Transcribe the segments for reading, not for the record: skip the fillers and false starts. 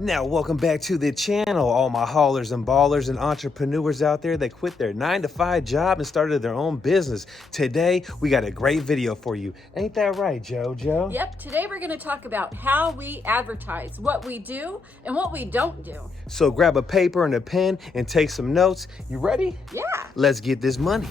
Now, welcome back to the channel, all my haulers and ballers and entrepreneurs out there that quit their 9-to-5 job and started their own business. Today, we got a great video for you. Ain't that right, JoJo? Yep, today we're going to talk about how we advertise, what we do and what we don't do. So grab a paper and a pen and take some notes. You ready? Yeah. Let's get this money.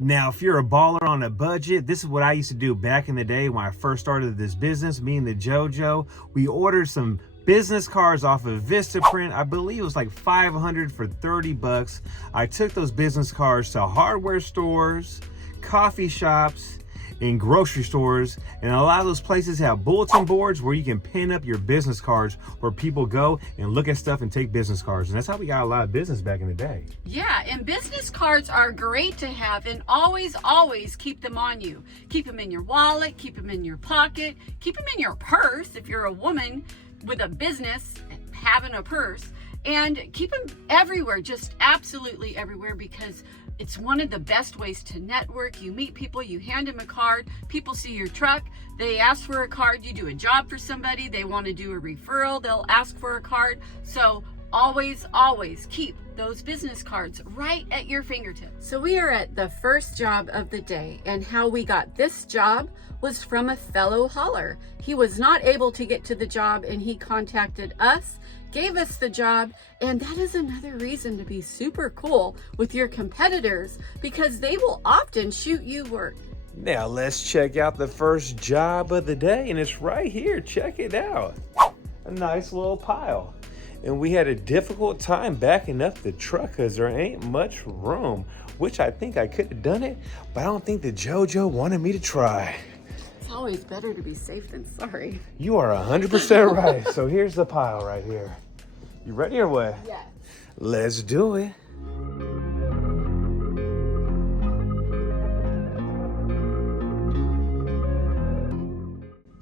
Now, if you're a baller on a budget, this is what I used to do back in the day when I first started this business. Me and the JoJo, we ordered some business cards off of Vistaprint. I believe it was like 500 for 30 bucks. I took those business cards to hardware stores, coffee shops, and grocery stores, and a lot of those places have bulletin boards where you can pin up your business cards where people go and look at stuff and take business cards. And that's how we got a lot of business back in the day. Yeah, and business cards are great to have, and always keep them on you. Keep them in your wallet, keep them in your pocket, keep them in your purse if you're a woman with a business having a purse, and keep them everywhere, just absolutely everywhere, because it's one of the best ways to network. You meet people, you hand them a card, people see your truck, they ask for a card, you do a job for somebody, they want to do a referral, they'll ask for a card. So always keep those business cards right at your fingertips. So we are at the first job of the day, and how we got this job was from a fellow hauler. He was not able to get to the job and he contacted us, gave us the job, and that is another reason to be super cool with your competitors, because they will often shoot you work. Now let's check out the first job of the day, and it's right here. Check it out. A nice little pile. And we had a difficult time backing up the truck because there ain't much room, which I think I could have done it, but I don't think the JoJo wanted me to try. It's always better to be safe than sorry. You are 100% right. So here's the pile right here. You ready or what? Yes. Let's do it.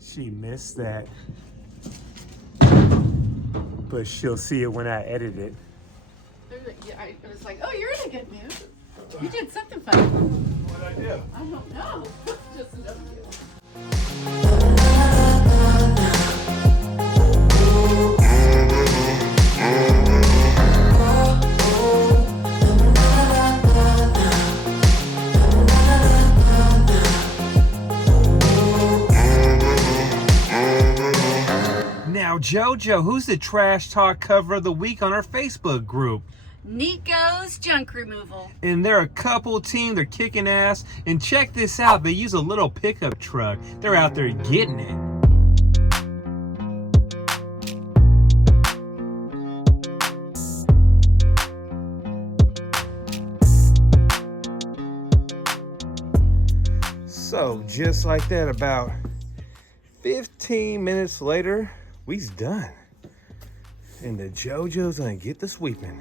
She missed that, but she'll see it when I edit it. I was like, oh, you're in a good mood. You did something fun. What'd I do? I don't know. Just another deal. Now, JoJo, who's the Trash Talk cover of the week on our Facebook group? Nico's Junk Removal. And they're a couple team, they're kicking ass. And check this out, they use a little pickup truck. They're out there getting it. So, just like that, about 15 minutes later, we's done. And the JoJo's gonna get the sweeping.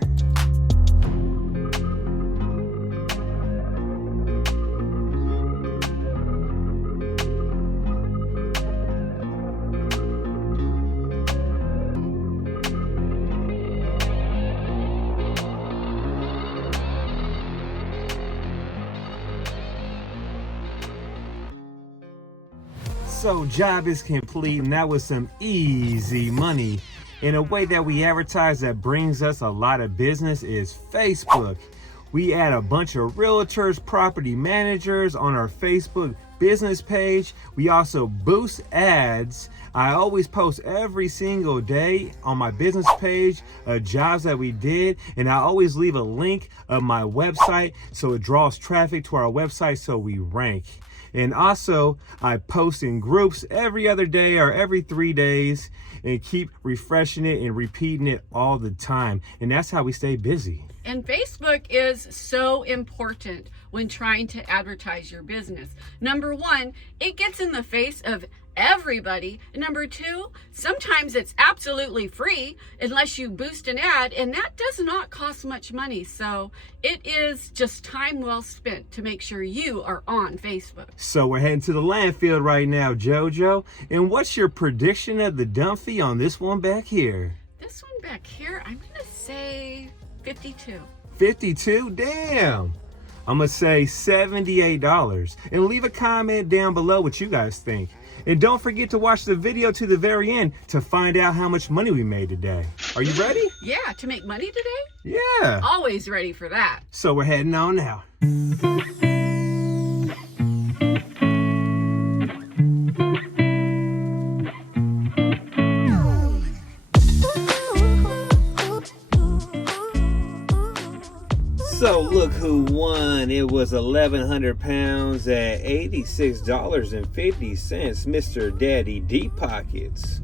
So job is complete, and that was some easy money. In a way that we advertise that brings us a lot of business is Facebook. We add a bunch of realtors, property managers on our Facebook business page. We also boost ads. I always post every single day on my business page jobs that we did, and I always leave a link of my website so it draws traffic to our website so we rank. And also, I post in groups every other day or every 3 days and keep refreshing it and repeating it all the time. And that's how we stay busy. And Facebook is so important when trying to advertise your business. Number one, it gets in the face of everybody. Number two, sometimes it's absolutely free unless you boost an ad, and that does not cost much money. So it is just time well spent to make sure you are on Facebook. So we're heading to the landfill right now, JoJo. And what's your prediction of the dump fee on this one back here? This one back here, I'm gonna say 52. $52? Damn. I'm gonna say $78 and leave a comment down below what you guys think. And don't forget to watch the video to the very end to find out how much money we made today. Are you ready? Yeah, to make money today? Yeah. Always ready for that. So we're heading on now. So look who won. It was 1,100 pounds at $86.50, Mr. Daddy Deep Pockets.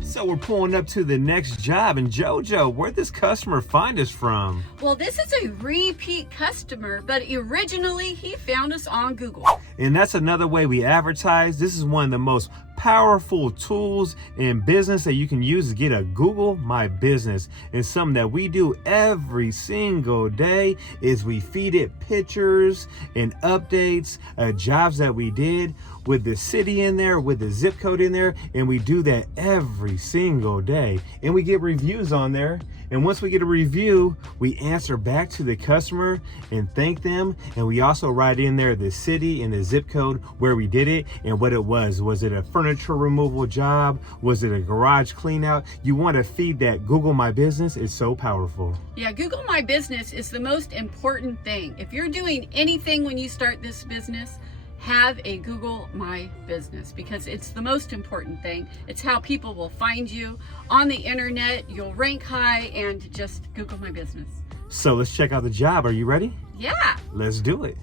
So we're pulling up to the next job, and JoJo, where'd this customer find us from? Well, this is a repeat customer, but originally he found us on Google. And that's another way we advertise. This is one of the most powerful tools in business that you can use to get a Google My Business. And something that we do every single day is we feed it pictures and updates, jobs that we did with the city in there, with the zip code in there. And we do that every single day. And we get reviews on there. And once we get a review, we answer back to the customer and thank them. And we also write in there the city and the zip code where we did it and what it was. Was it a furniture removal job? Was it a garage clean out? You want to feed that Google My Business. It's so powerful. Yeah, Google My Business is the most important thing. If you're doing anything when you start this business, have a Google My Business, because it's the most important thing. It's how people will find you on the internet. You'll rank high, and just Google My Business. So let's check out the job. Are you ready? Yeah. Let's do it.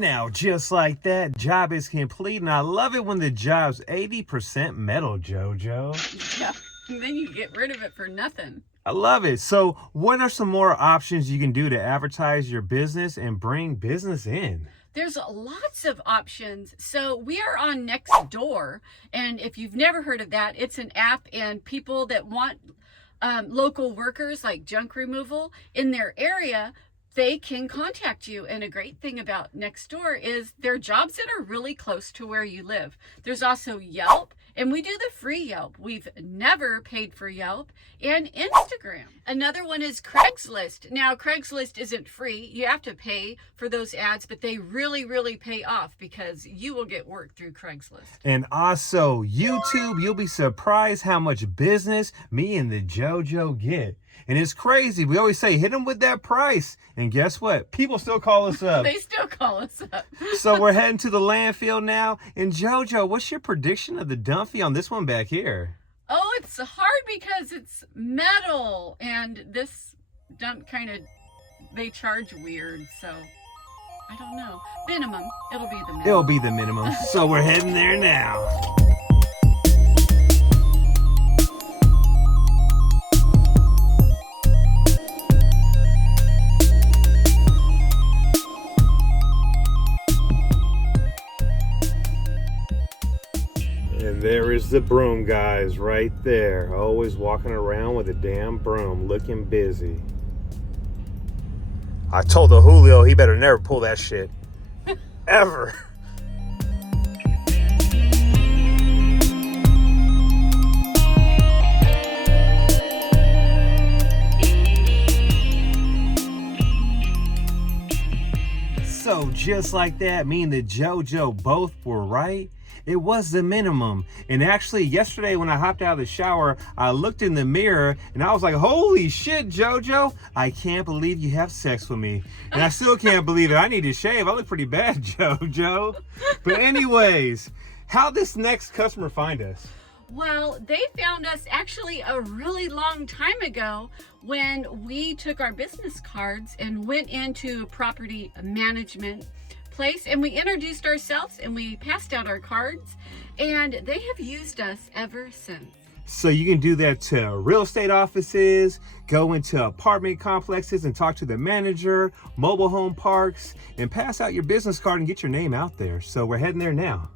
Now, just like that, job is complete, and I love it when the job's 80% metal, JoJo. Yeah. And then you get rid of it for nothing. I love it. So what are some more options you can do to advertise your business and bring business in? There's lots of options. So we are on Nextdoor, and if you've never heard of that, it's an app, and people that want local workers like junk removal in their area, they can contact you. And a great thing about Nextdoor is there are jobs that are really close to where you live. There's also Yelp, and we do the free Yelp. We've never paid for Yelp, and Instagram. Another one is Craigslist. Now, Craigslist isn't free. You have to pay for those ads, but they really, really pay off because you will get work through Craigslist. And also YouTube, you'll be surprised how much business me and the JoJo get. And it's crazy. We always say, hit them with that price. And guess what? People still call us up. They still call us up. So we're heading to the landfill now. And JoJo, what's your prediction of the dump fee on this one back here? Oh, it's hard because it's metal. And this dump they charge weird. So I don't know. Minimum. It'll be the minimum. It'll be the minimum. So we're heading there now. And there is the broom guys right there, always walking around with a damn broom, looking busy. I told the Julio he better never pull that shit. Ever. So just like that, me and the JoJo both were right. It was the minimum. And actually, yesterday when I hopped out of the shower, I looked in the mirror and I was like, holy shit, JoJo, I can't believe you have sex with me. And I still can't believe it. I need to shave. I look pretty bad, JoJo. But anyways, how'd this next customer find us? Well, they found us actually a really long time ago when we took our business cards and went into a property management place and we introduced ourselves and we passed out our cards, and they have used us ever since. So you can do that to real estate offices, go into apartment complexes and talk to the manager, mobile home parks, and pass out your business card and get your name out there. So we're heading there now.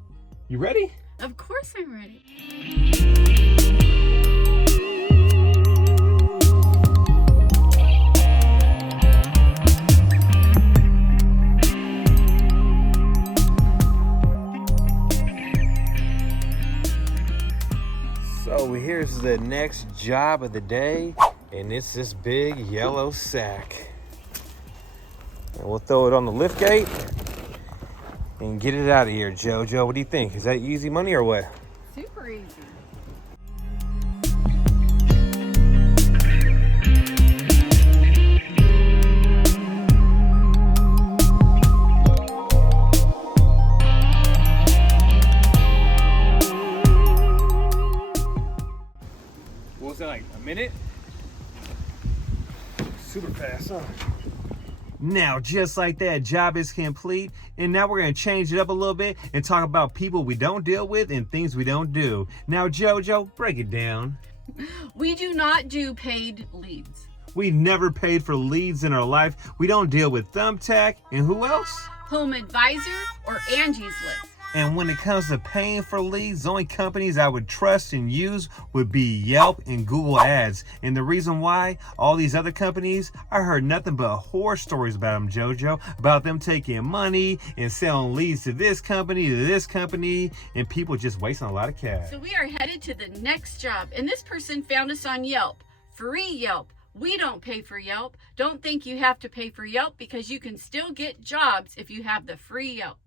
You ready? Of course I'm ready. So here's the next job of the day, and it's this big yellow sack. And we'll throw it on the lift gate and get it out of here, JoJo. What do you think? Is that easy money or what? Super easy. What was that, like a minute? Super fast, huh? Now, just like that, job is complete. And now we're going to change it up a little bit and talk about people we don't deal with and things we don't do. Now, JoJo, break it down. We do not do paid leads. We never paid for leads in our life. We don't deal with Thumbtack. And who else? Home Advisor or Angie's List. And when it comes to paying for leads, the only companies I would trust and use would be Yelp and Google Ads. And the reason why, all these other companies, I heard nothing but horror stories about them, JoJo, about them taking money and selling leads to this company, and people just wasting a lot of cash. So we are headed to the next job, and this person found us on Yelp. Free Yelp. We don't pay for Yelp. Don't think you have to pay for Yelp because you can still get jobs if you have the free Yelp.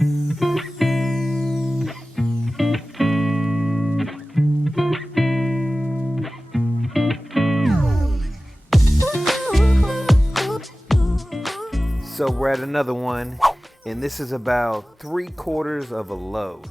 So we're at another one, and this is about 3/4 of a load.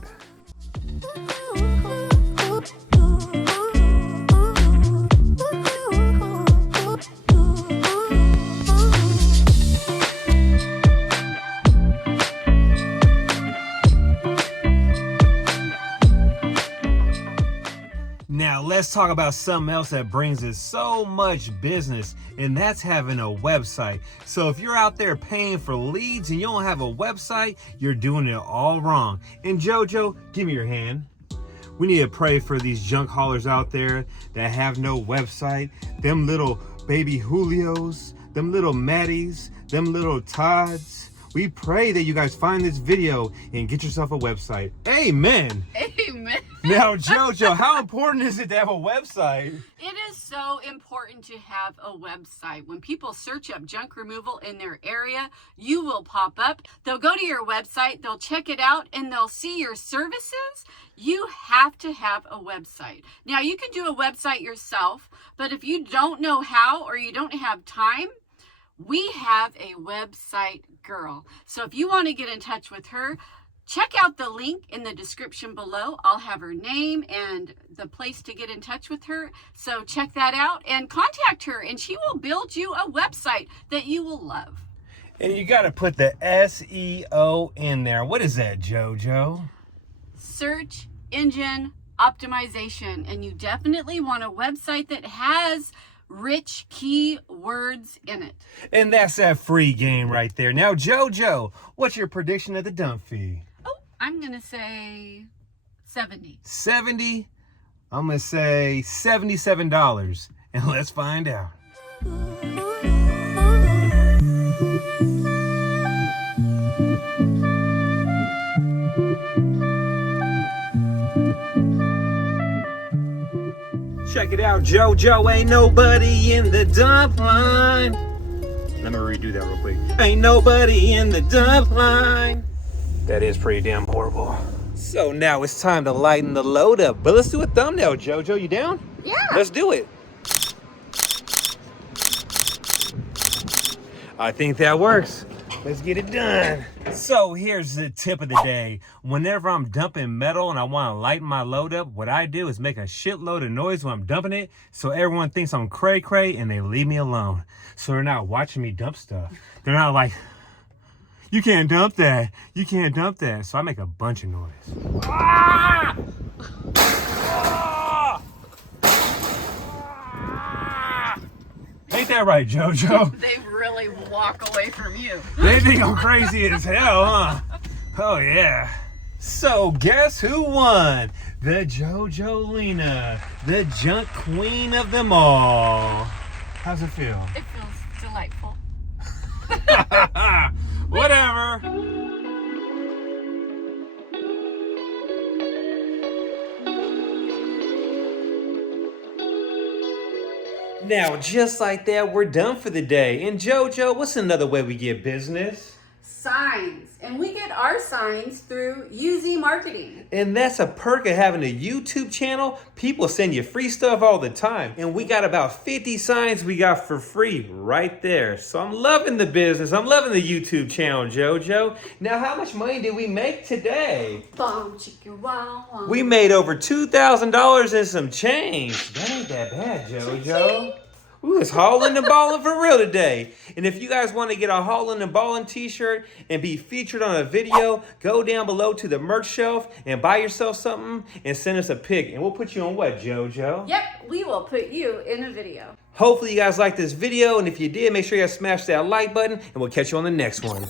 Now let's talk about something else that brings us so much business, and that's having a website. So if you're out there paying for leads and you don't have a website, you're doing it all wrong. And JoJo, give me your hand. We need to pray for these junk haulers out there that have no website. Them little baby Julios, them little Matties, them little Todds. We pray that you guys find this video and get yourself a website. Amen. Amen. Now, JoJo, how important is it to have a website? It is so important to have a website. When people search up junk removal in their area, you will pop up. They'll go to your website, they'll check it out, and they'll see your services. You have to have a website. Now, you can do a website yourself, but if you don't know how or you don't have time, we have a website girl. So if you want to get in touch with her, check out the link in the description below. I'll have her name and the place to get in touch with her. So check that out and contact her, and she will build you a website that you will love. And you got to put the SEO in there. What is that, JoJo? Search engine optimization. And you definitely want a website that has rich keywords in it. And that's that free game right there. Now, JoJo, what's your prediction of the dump fee? Oh, I'm going to say 70. 70? I'm going to say $77. And let's find out. Check it out, JoJo, ain't nobody in the dump line. Let me redo that real quick. Ain't nobody in the dump line. That is pretty damn horrible. So now it's time to lighten the load up. But let's do a thumbnail, JoJo. You down? Yeah. Let's do it. I think that works. Let's get it done. So here's the tip of the day. Whenever I'm dumping metal and I want to lighten my load up, what I do is make a shitload of noise when I'm dumping it so everyone thinks I'm cray-cray and they leave me alone. So they're not watching me dump stuff. They're not like, you can't dump that. You can't dump that. So I make a bunch of noise. Ah! Ah! Ah! Ain't that right, JoJo? They really walk away from you. They think I'm crazy as hell, huh? Oh, yeah. So, guess who won? The JoJo-Lena, the junk queen of them all. How's it feel? It feels delightful. Whatever. Now, just like that, we're done for the day. And JoJo, what's another way we get business? Signs. And we get our signs through UZ Marketing. And that's a perk of having a YouTube channel. People send you free stuff all the time. And we got about 50 signs we got for free right there. So I'm loving the business. I'm loving the YouTube channel, JoJo. Now, how much money did we make today? Bum, chicka, wow, wow. We made over $2,000 and some change. That ain't that bad, JoJo. We was hauling and balling for real today. And if you guys want to get a hauling and balling t-shirt and be featured on a video, go down below to the merch shelf and buy yourself something and send us a pic. And we'll put you on what, JoJo? Yep, we will put you in a video. Hopefully you guys liked this video. And if you did, make sure you guys smash that like button and we'll catch you on the next one.